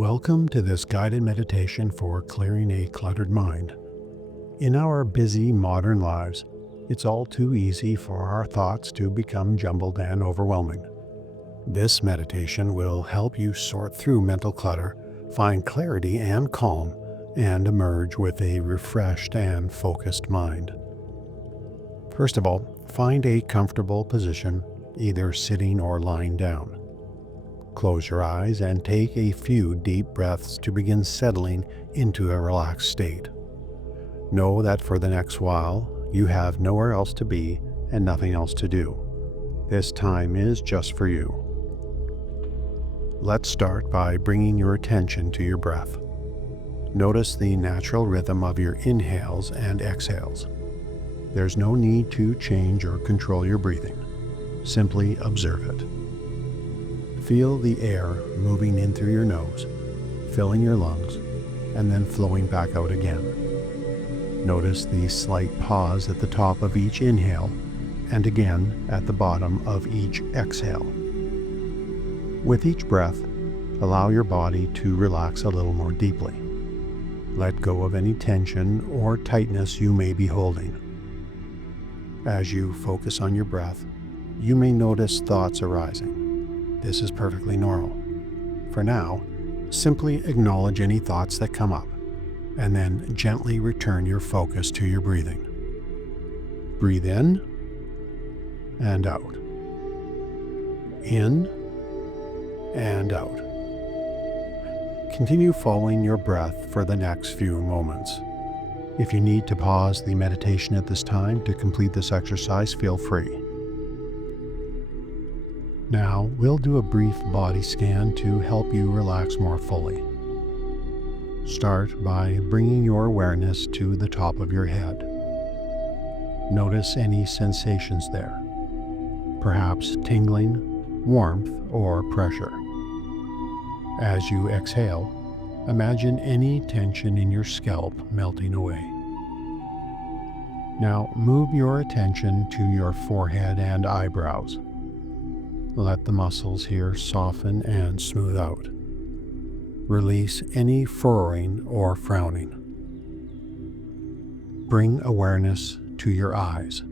Welcome to this guided meditation for clearing a cluttered mind. In our busy modern lives, it's all too easy for our thoughts to become jumbled and overwhelming. This meditation will help you sort through mental clutter, find clarity and calm, and emerge with a refreshed and focused mind. First of all, find a comfortable position, either sitting or lying down. Close your eyes and take a few deep breaths to begin settling into a relaxed state. Know that for the next while, you have nowhere else to be and nothing else to do. This time is just for you. Let's start by bringing your attention to your breath. Notice the natural rhythm of your inhales and exhales. There's no need to change or control your breathing. Simply observe it. Feel the air moving in through your nose, filling your lungs, and then flowing back out again. Notice the slight pause at the top of each inhale and again at the bottom of each exhale. With each breath, allow your body to relax a little more deeply. Let go of any tension or tightness you may be holding. As you focus on your breath, you may notice thoughts arising. This is perfectly normal. For now, simply acknowledge any thoughts that come up, and then gently return your focus to your breathing. Breathe in and out. In and out. Continue following your breath for the next few moments. If you need to pause the meditation at this time to complete this exercise, feel free. Now, we'll do a brief body scan to help you relax more fully. Start by bringing your awareness to the top of your head. Notice any sensations there, perhaps tingling, warmth, or pressure. As you exhale, imagine any tension in your scalp melting away. Now, move your attention to your forehead and eyebrows. Let the muscles here soften and smooth out. Release any furrowing or frowning. Bring awareness to your eyes.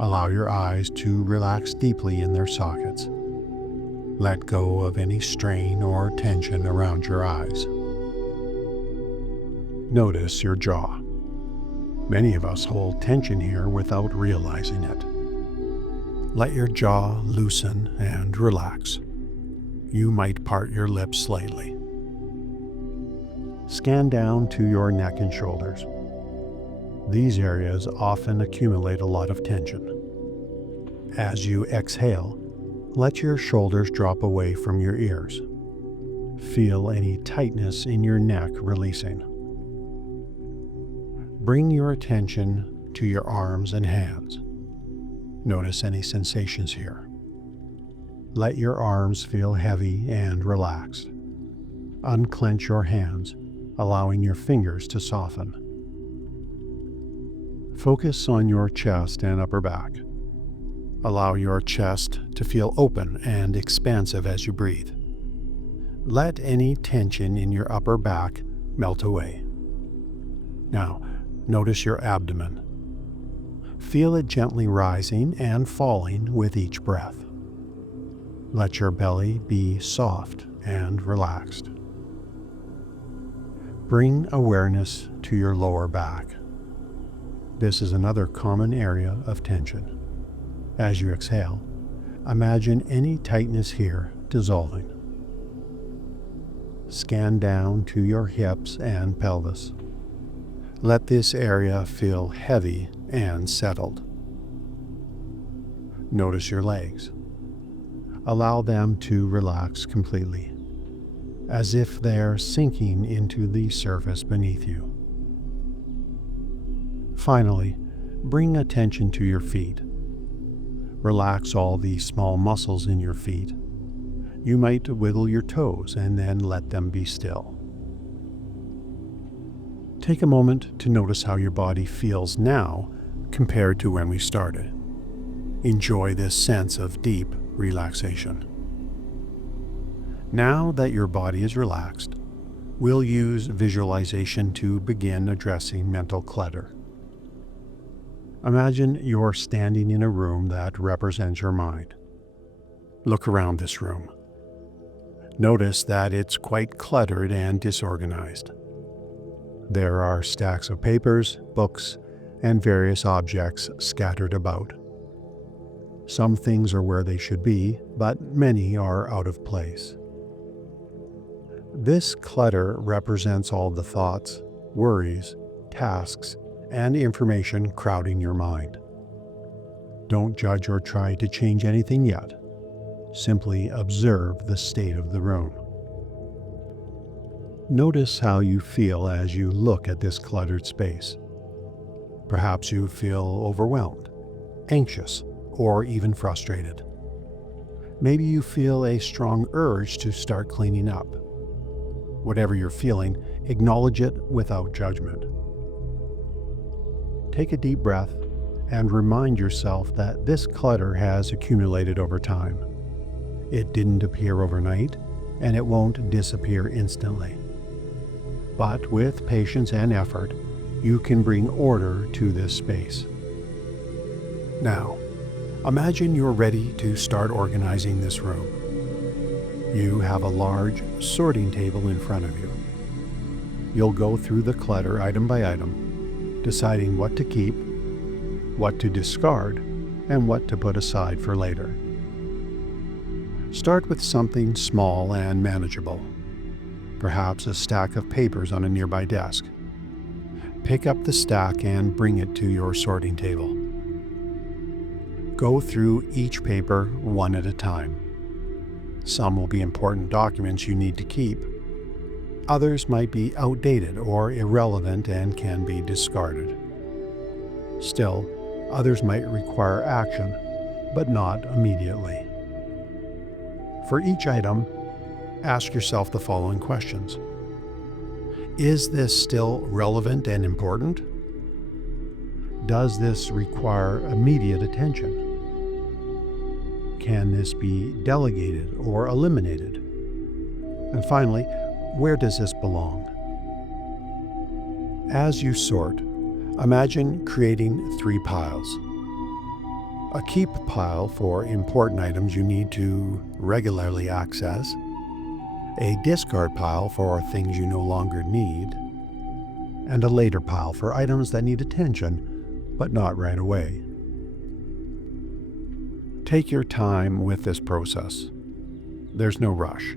Allow your eyes to relax deeply in their sockets. Let go of any strain or tension around your eyes. Notice your jaw. Many of us hold tension here without realizing it. Let your jaw loosen and relax. You might part your lips slightly. Scan down to your neck and shoulders. These areas often accumulate a lot of tension. As you exhale, let your shoulders drop away from your ears. Feel any tightness in your neck releasing. Bring your attention to your arms and hands. Notice any sensations here. Let your arms feel heavy and relaxed. Unclench your hands, allowing your fingers to soften. Focus on your chest and upper back. Allow your chest to feel open and expansive as you breathe. Let any tension in your upper back melt away. Now, notice your abdomen. Feel it gently rising and falling with each breath. Let your belly be soft and relaxed. Bring awareness to your lower back. This is another common area of tension. As you exhale, imagine any tightness here dissolving. Scan down to your hips and pelvis. Let this area feel heavy and settled. Notice your legs. Allow them to relax completely, as if they're sinking into the surface beneath you. Finally, bring attention to your feet. Relax all the small muscles in your feet. You might wiggle your toes and then let them be still. Take a moment to notice how your body feels now compared to when we started. Enjoy this sense of deep relaxation. Now that your body is relaxed, we'll use visualization to begin addressing mental clutter. Imagine you're standing in a room that represents your mind. Look around this room. Notice that it's quite cluttered and disorganized. There are stacks of papers, books, and various objects scattered about. Some things are where they should be, but many are out of place. This clutter represents all the thoughts, worries, tasks, and information crowding your mind. Don't judge or try to change anything yet. Simply observe the state of the room. Notice how you feel as you look at this cluttered space. Perhaps you feel overwhelmed, anxious, or even frustrated. Maybe you feel a strong urge to start cleaning up. Whatever you're feeling, acknowledge it without judgment. Take a deep breath and remind yourself that this clutter has accumulated over time. It didn't appear overnight, and it won't disappear instantly. But with patience and effort, you can bring order to this space. Now, imagine you're ready to start organizing this room. You have a large sorting table in front of you. You'll go through the clutter item by item, deciding what to keep, what to discard, and what to put aside for later. Start with something small and manageable, perhaps a stack of papers on a nearby desk. Pick up the stack and bring it to your sorting table. Go through each paper one at a time. Some will be important documents you need to keep. Others might be outdated or irrelevant and can be discarded. Still, others might require action, but not immediately. For each item, ask yourself the following questions. Is this still relevant and important? Does this require immediate attention? Can this be delegated or eliminated? And finally, where does this belong? As you sort, imagine creating 3 piles. A keep pile for important items you need to regularly access, a discard pile for things you no longer need, and a later pile for items that need attention, but not right away. Take your time with this process. There's no rush.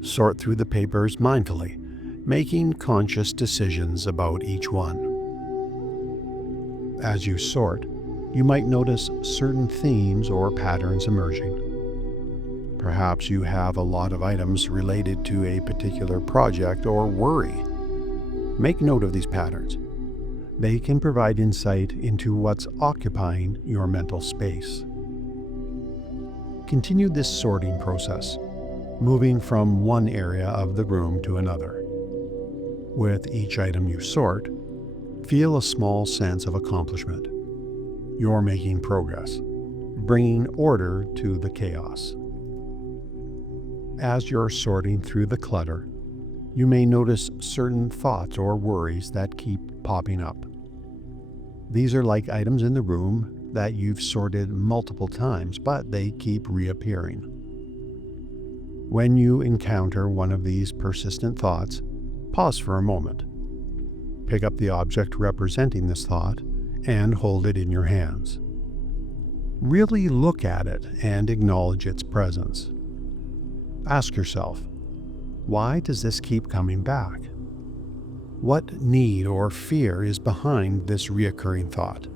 Sort through the papers mindfully, making conscious decisions about each one. As you sort, you might notice certain themes or patterns emerging. Perhaps you have a lot of items related to a particular project or worry. Make note of these patterns. They can provide insight into what's occupying your mental space. Continue this sorting process, moving from one area of the room to another. With each item you sort, feel a small sense of accomplishment. You're making progress, bringing order to the chaos. As you're sorting through the clutter, you may notice certain thoughts or worries that keep popping up. These are like items in the room that you've sorted multiple times, but they keep reappearing. When you encounter one of these persistent thoughts, pause for a moment. Pick up the object representing this thought and hold it in your hands. Really look at it and acknowledge its presence. Ask yourself, why does this keep coming back? What need or fear is behind this reoccurring thought?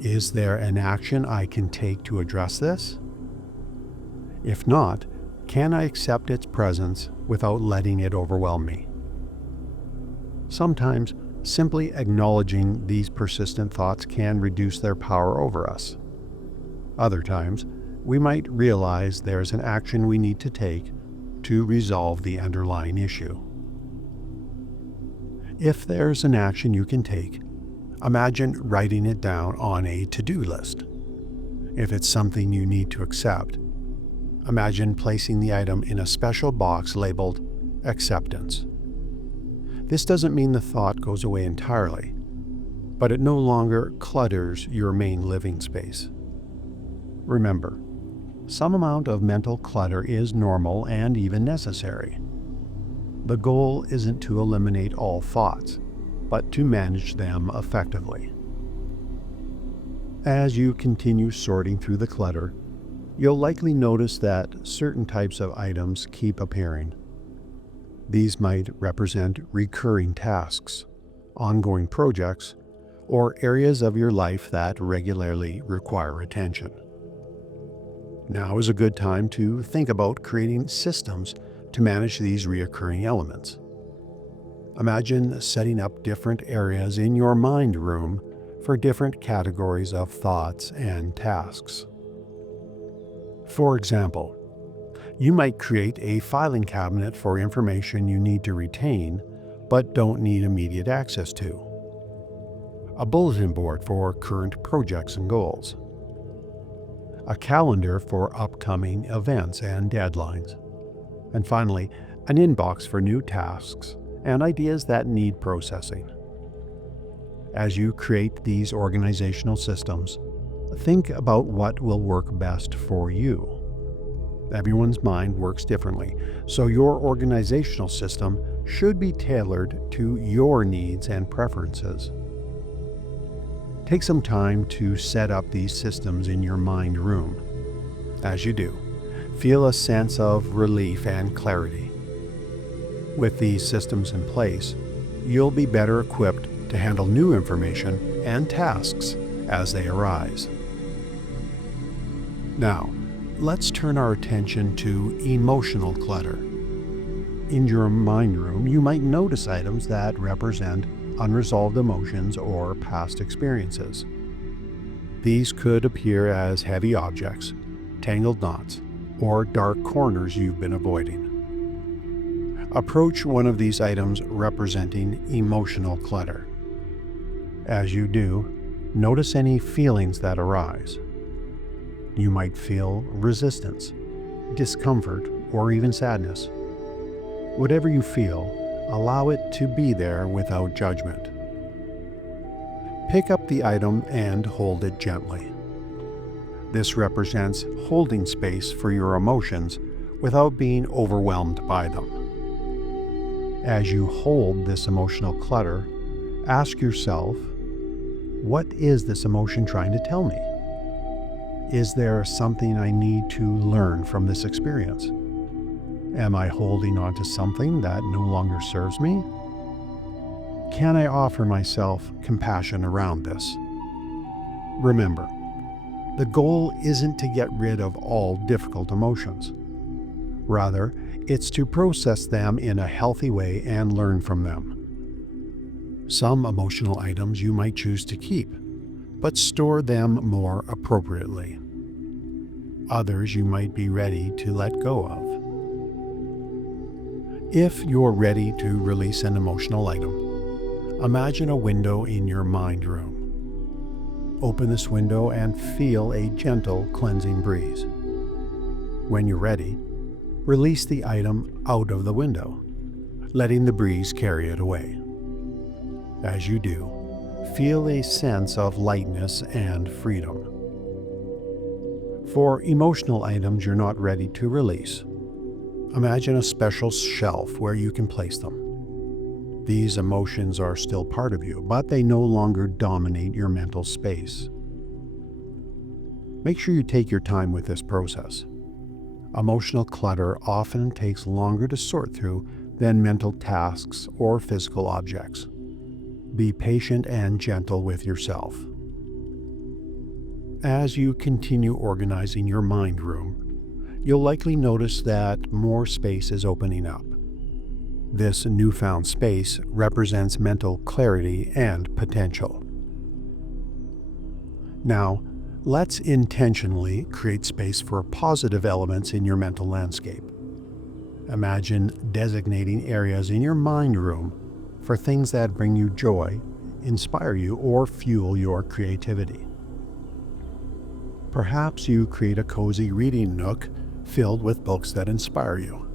Is there an action I can take to address this? If not, can I accept its presence without letting it overwhelm me? Sometimes, simply acknowledging these persistent thoughts can reduce their power over us. Other times, we might realize there's an action we need to take to resolve the underlying issue. If there's an action you can take, imagine writing it down on a to-do list. If it's something you need to accept, Imagine placing the item in a special box labeled acceptance. This doesn't mean the thought goes away entirely, but it no longer clutters your main living space. Remember, some amount of mental clutter is normal and even necessary. The goal isn't to eliminate all thoughts, but to manage them effectively. As you continue sorting through the clutter, you'll likely notice that certain types of items keep appearing. These might represent recurring tasks, ongoing projects, or areas of your life that regularly require attention. Now is a good time to think about creating systems to manage these recurring elements. Imagine setting up different areas in your mind room for different categories of thoughts and tasks. For example, you might create a filing cabinet for information you need to retain but don't need immediate access to, a bulletin board for current projects and goals, a calendar for upcoming events and deadlines, and finally, an inbox for new tasks and ideas that need processing. As you create these organizational systems, think about what will work best for you. Everyone's mind works differently, so your organizational system should be tailored to your needs and preferences. Take some time to set up these systems in your mind room. As you do, feel a sense of relief and clarity. With these systems in place, you'll be better equipped to handle new information and tasks as they arise. Now, let's turn our attention to emotional clutter. In your mind room, you might notice items that represent unresolved emotions or past experiences. These could appear as heavy objects, tangled knots, or dark corners you've been avoiding. Approach one of these items representing emotional clutter. As you do, notice any feelings that arise. You might feel resistance, discomfort, or even sadness. Whatever you feel, allow it to be there without judgment. Pick up the item and hold it gently. This represents holding space for your emotions without being overwhelmed by them. As you hold this emotional clutter, ask yourself, what is this emotion trying to tell me? Is there something I need to learn from this experience? Am I holding on to something that no longer serves me? Can I offer myself compassion around this? Remember, the goal isn't to get rid of all difficult emotions. Rather, it's to process them in a healthy way and learn from them. Some emotional items you might choose to keep, but store them more appropriately. Others you might be ready to let go of. If you're ready to release an emotional item, imagine a window in your mind room. Open this window and feel a gentle cleansing breeze. When you're ready, release the item out of the window, letting the breeze carry it away. As you do, feel a sense of lightness and freedom. For emotional items you're not ready to release, imagine a special shelf where you can place them. These emotions are still part of you, but they no longer dominate your mental space. Make sure you take your time with this process. Emotional clutter often takes longer to sort through than mental tasks or physical objects. Be patient and gentle with yourself. As you continue organizing your mind room, you'll likely notice that more space is opening up. This newfound space represents mental clarity and potential. Now, let's intentionally create space for positive elements in your mental landscape. Imagine designating areas in your mind room for things that bring you joy, inspire you, or fuel your creativity. Perhaps you create a cozy reading nook filled with books that inspire you.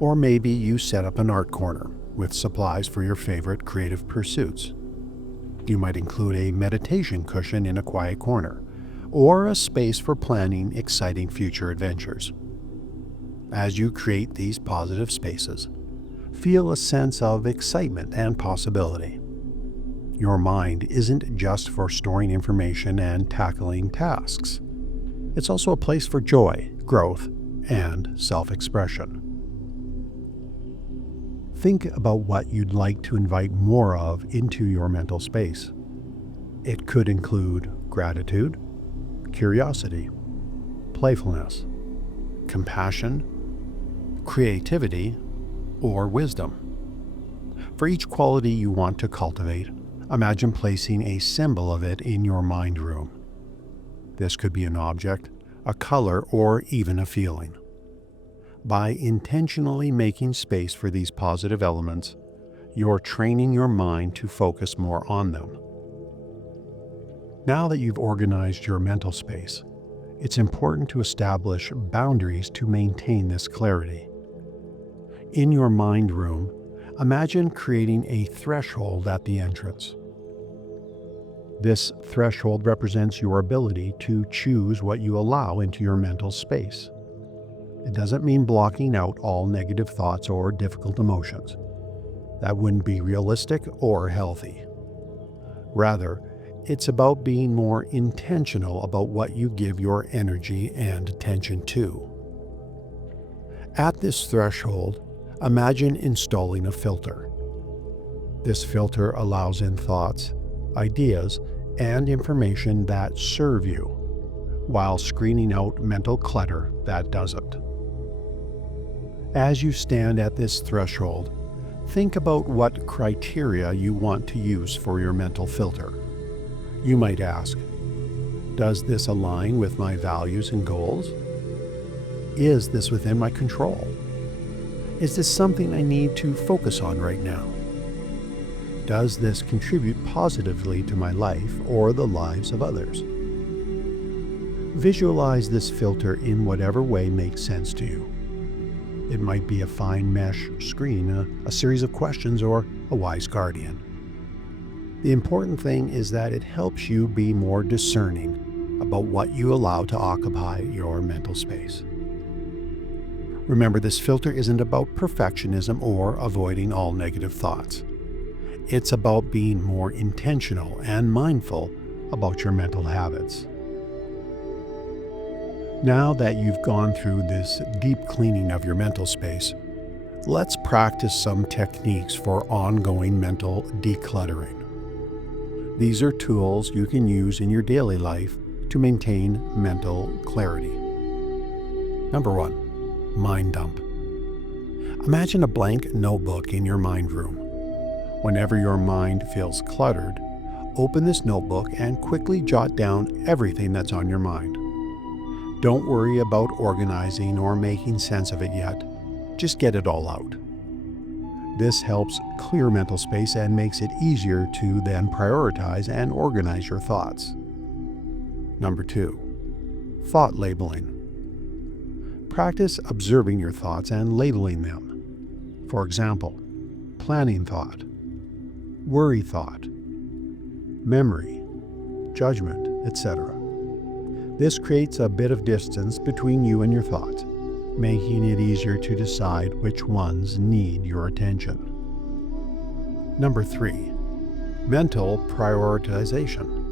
Or maybe you set up an art corner with supplies for your favorite creative pursuits. You might include a meditation cushion in a quiet corner, or a space for planning exciting future adventures. As you create these positive spaces, feel a sense of excitement and possibility. Your mind isn't just for storing information and tackling tasks. It's also a place for joy, growth, and self-expression. Think about what you'd like to invite more of into your mental space. It could include gratitude, curiosity, playfulness, compassion, creativity, or wisdom. For each quality you want to cultivate, imagine placing a symbol of it in your mind room. This could be an object, a color, or even a feeling. By intentionally making space for these positive elements, you're training your mind to focus more on them. Now that you've organized your mental space, it's important to establish boundaries to maintain this clarity. In your mind room, imagine creating a threshold at the entrance. This threshold represents your ability to choose what you allow into your mental space. It doesn't mean blocking out all negative thoughts or difficult emotions. That wouldn't be realistic or healthy. Rather, it's about being more intentional about what you give your energy and attention to. At this threshold, imagine installing a filter. This filter allows in thoughts, ideas, and information that serve you, while screening out mental clutter that doesn't. As you stand at this threshold, think about what criteria you want to use for your mental filter. You might ask, does this align with my values and goals? Is this within my control? Is this something I need to focus on right now? Does this contribute positively to my life or the lives of others? Visualize this filter in whatever way makes sense to you. It might be a fine mesh screen, a series of questions, or a wise guardian. The important thing is that it helps you be more discerning about what you allow to occupy your mental space. Remember, this filter isn't about perfectionism or avoiding all negative thoughts. It's about being more intentional and mindful about your mental habits. Now that you've gone through this deep cleaning of your mental space, let's practice some techniques for ongoing mental decluttering. These are tools you can use in your daily life to maintain mental clarity. Number 1, mind dump. Imagine a blank notebook in your mind room. Whenever your mind feels cluttered, open this notebook and quickly jot down everything that's on your mind. Don't worry about organizing or making sense of it yet. Just get it all out. This helps clear mental space and makes it easier to then prioritize and organize your thoughts. Number 2, thought labeling. Practice observing your thoughts and labeling them. For example, planning thought, worry thought, memory, judgment, etc. This creates a bit of distance between you and your thoughts, making it easier to decide which ones need your attention. Number 3, mental prioritization.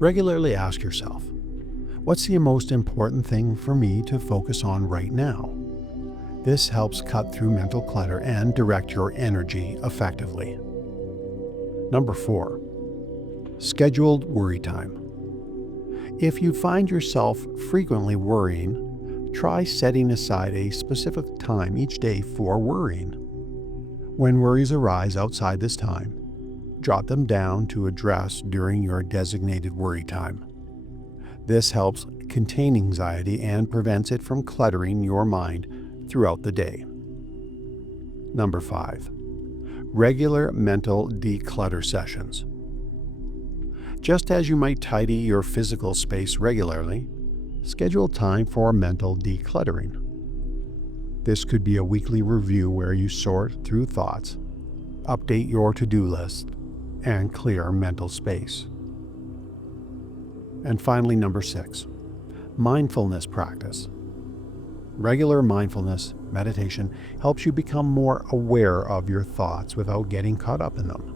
Regularly ask yourself, what's the most important thing for me to focus on right now? This helps cut through mental clutter and direct your energy effectively. Number 4, scheduled worry time. If you find yourself frequently worrying, try setting aside a specific time each day for worrying. When worries arise outside this time, jot them down to address during your designated worry time. This helps contain anxiety and prevents it from cluttering your mind throughout the day. Number 5, regular mental declutter sessions. Just as you might tidy your physical space regularly, schedule time for mental decluttering. This could be a weekly review where you sort through thoughts, update your to-do list, and clear mental space. And finally, number 6, mindfulness practice. Regular mindfulness meditation helps you become more aware of your thoughts without getting caught up in them.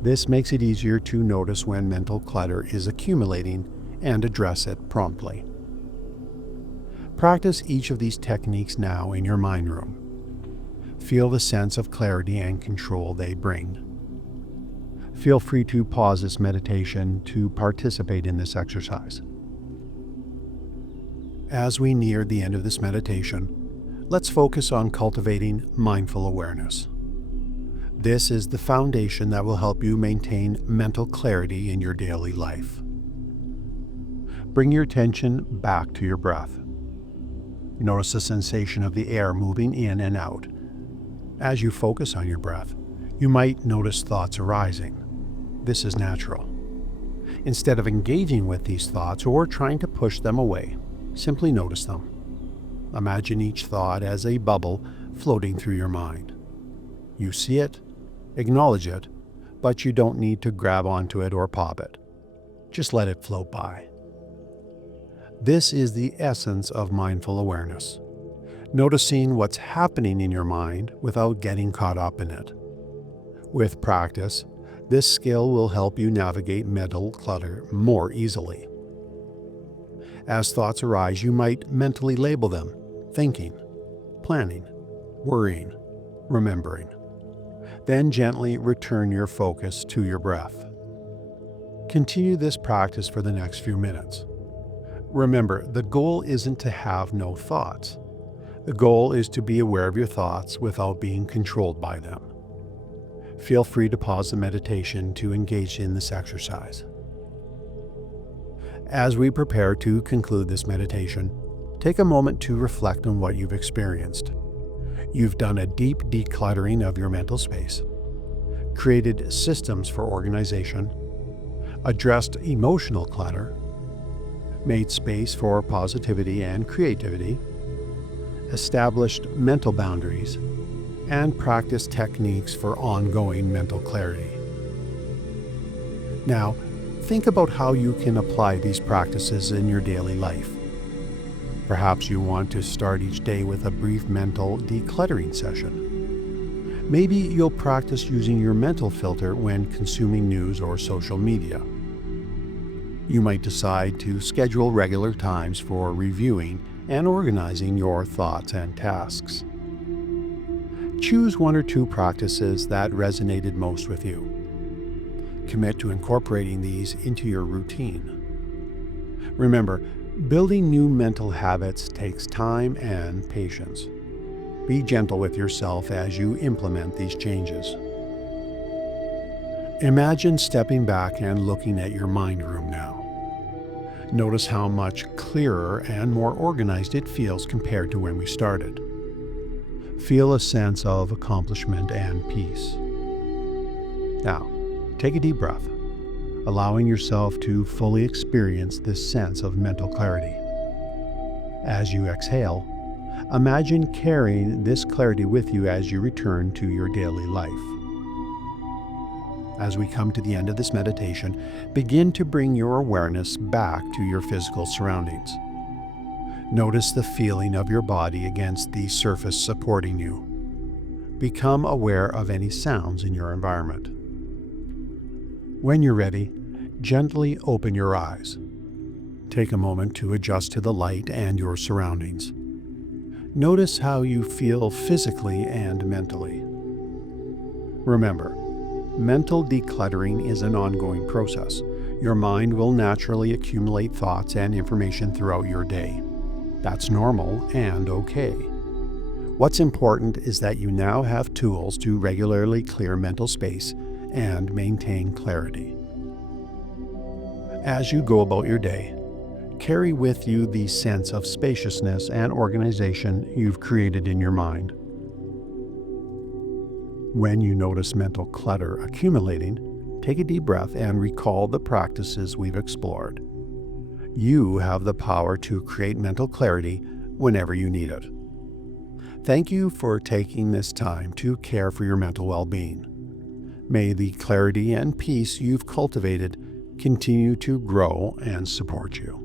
This makes it easier to notice when mental clutter is accumulating and address it promptly. Practice each of these techniques now in your mind room. Feel the sense of clarity and control they bring. Feel free to pause this meditation to participate in this exercise. As we near the end of this meditation, let's focus on cultivating mindful awareness. This is the foundation that will help you maintain mental clarity in your daily life. Bring your attention back to your breath. Notice the sensation of the air moving in and out. As you focus on your breath, you might notice thoughts arising. This is natural. Instead of engaging with these thoughts or trying to push them away, simply notice them. Imagine each thought as a bubble floating through your mind. You see it, acknowledge it, but you don't need to grab onto it or pop it. Just let it float by. This is the essence of mindful awareness, noticing what's happening in your mind without getting caught up in it. With practice, this skill will help you navigate mental clutter more easily. As thoughts arise, you might mentally label them: thinking, planning, worrying, remembering. Then gently return your focus to your breath. Continue this practice for the next few minutes. Remember, the goal isn't to have no thoughts. The goal is to be aware of your thoughts without being controlled by them. Feel free to pause the meditation to engage in this exercise. As we prepare to conclude this meditation, take a moment to reflect on what you've experienced. You've done a deep decluttering of your mental space, created systems for organization, addressed emotional clutter, made space for positivity and creativity, established mental boundaries, and practiced techniques for ongoing mental clarity. Now, think about how you can apply these practices in your daily life. Perhaps you want to start each day with a brief mental decluttering session. Maybe you'll practice using your mental filter when consuming news or social media. You might decide to schedule regular times for reviewing and organizing your thoughts and tasks. Choose one or two practices that resonated most with you. Commit to incorporating these into your routine. Remember, building new mental habits takes time and patience. Be gentle with yourself as you implement these changes. Imagine stepping back and looking at your mind room now. Notice how much clearer and more organized it feels compared to when we started. Feel a sense of accomplishment and peace. Now, take a deep breath, allowing yourself to fully experience this sense of mental clarity. As you exhale, imagine carrying this clarity with you as you return to your daily life. As we come to the end of this meditation, begin to bring your awareness back to your physical surroundings. Notice the feeling of your body against the surface supporting you. Become aware of any sounds in your environment. When you're ready, gently open your eyes. Take a moment to adjust to the light and your surroundings. Notice how you feel physically and mentally. Remember, mental decluttering is an ongoing process. Your mind will naturally accumulate thoughts and information throughout your day. That's normal and okay. What's important is that you now have tools to regularly clear mental space and maintain clarity. As you go about your day, carry with you the sense of spaciousness and organization you've created in your mind. When you notice mental clutter accumulating, take a deep breath and recall the practices we've explored. You have the power to create mental clarity whenever you need it. Thank you for taking this time to care for your mental well-being. May the clarity and peace you've cultivated continue to grow and support you.